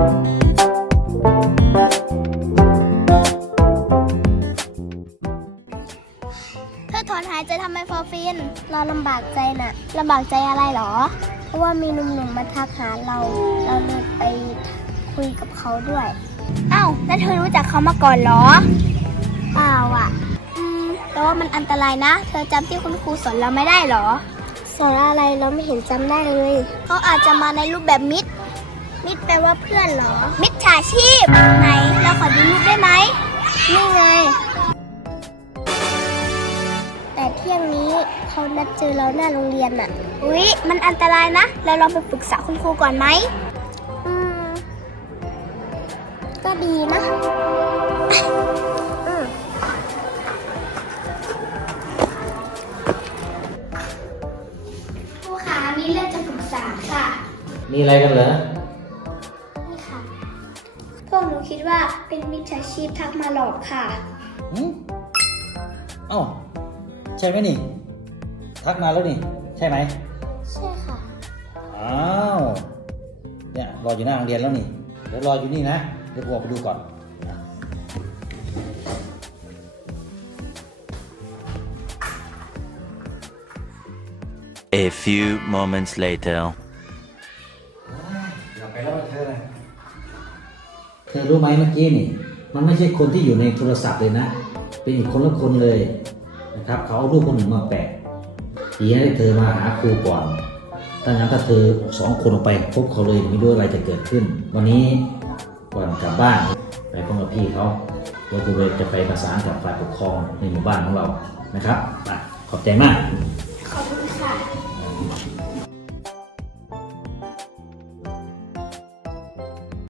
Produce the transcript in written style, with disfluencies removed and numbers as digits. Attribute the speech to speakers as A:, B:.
A: เธอถอนหายใจทำไมฟอร์ฟินเราลำบากใจน่ะลำบากใจอะไรหรอเพราะว่ามีหนุ่มๆมาทักหาเราเลยไปคุยกับเขาด้วยอ้าวแล้วเธอรู้จักเขามาก่อนเหรอเปล่าอ่ะแต่ว่ามันอันตรายนะเธอจำที่คุณครูสอนเราไม่ได้เหรอสอนอะไรเราไม่เห็นจำได้เลยเขาอาจจะมาในรูปแบบมิตรแปลว่าเพื่อนเหรอมิจฉาชีพไหนเราขอดูรูปได้ไหมนี่ไงแต่เที่ยงนี้เขานัดเจอเราหน้าโรงเรียนอ่ะอุ๊ยมันอันตรายนะเราลองไปปรึกษาคุณครูก่อนไหมก็ดีนะครูคะมีเรื่องจะปรึกษาค่ะ
B: มีอะไรกันเหรอ
A: นี่ค่ะพวกหนูคิดว่าเป็นมิจฉาชีพทักมาหลอกค่ะ
B: เอ้าใช่ไหมนี่ ทักมาแล้วนี่ ใช่ไหม
A: ใช่ค่ะ
B: อ้าวเนี่ยรออยู่หน้าโรงเรียนแล้วนี่ เดี๋ยวรออยู่นี่นะ เดี๋ยวผมออกไปดูก่อนนะ
C: A few moments later.
B: อย่าไปแล้วเธอเลยเธอรู้ไหมเมื่อกี้นี่ มันไม่ใช่คนที่อยู่ในโทรศัพท์เลยนะ เป็นอีกคนละคนเลยนะครับ เขาเอารูปคนหนึ่งมาแปะดีให้เธอมาหาครูก่อนถ้างั้นถ้าเธอสองคนออกไปพบเขาเลยไม่รู้อะไรจะเกิดขึ้น วันนี้ก่อนกลับบ้านไปพบกับพี่เขาเดี๋ยวครูเลยจะไปประสานกับฝ่ายปกครองในหมู่บ้านของเรานะครับขอบใจมาก